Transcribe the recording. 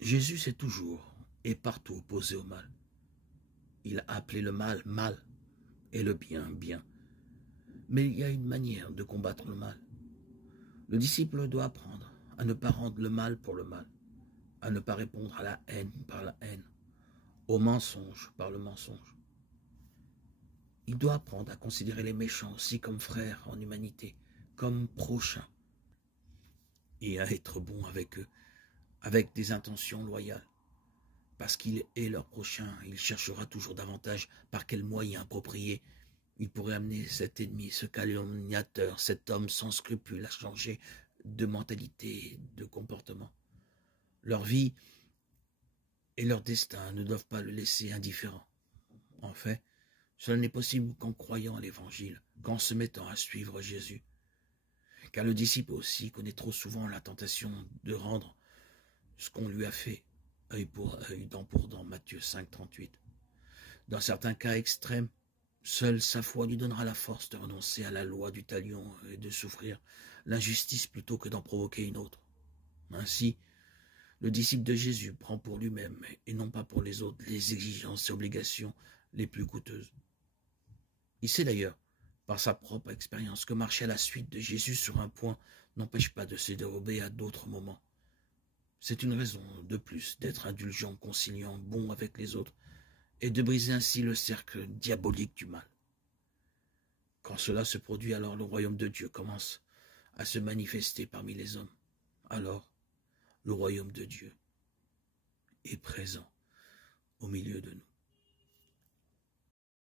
Jésus s'est toujours et partout opposé au mal. Il a appelé le mal, mal, et le bien, bien. Mais il y a une manière de combattre le mal. Le disciple doit apprendre à ne pas rendre le mal pour le mal, à ne pas répondre à la haine par la haine, au mensonge par le mensonge. Il doit apprendre à considérer les méchants aussi comme frères en humanité, comme prochains, et à être bon avec eux, avec des intentions loyales. Parce qu'il est leur prochain, il cherchera toujours davantage par quels moyens appropriés il pourrait amener cet ennemi, ce calomniateur, cet homme sans scrupules à changer de mentalité, de comportement. Leur vie et leur destin ne doivent pas le laisser indifférent. En fait, cela n'est possible qu'en croyant à l'Évangile, qu'en se mettant à suivre Jésus. Car le disciple aussi connaît trop souvent la tentation de rendre ce qu'on lui a fait, œil pour œil, dent pour dent, Matthieu 5, 38. Dans certains cas extrêmes, seule sa foi lui donnera la force de renoncer à la loi du talion et de souffrir l'injustice plutôt que d'en provoquer une autre. Ainsi, le disciple de Jésus prend pour lui-même et non pas pour les autres les exigences et obligations les plus coûteuses. Il sait d'ailleurs, par sa propre expérience, que marcher à la suite de Jésus sur un point n'empêche pas de se dérober à d'autres moments. C'est une raison de plus d'être indulgent, conciliant, bon avec les autres, et de briser ainsi le cercle diabolique du mal. Quand cela se produit, alors le royaume de Dieu commence à se manifester parmi les hommes. Alors, le royaume de Dieu est présent au milieu de nous.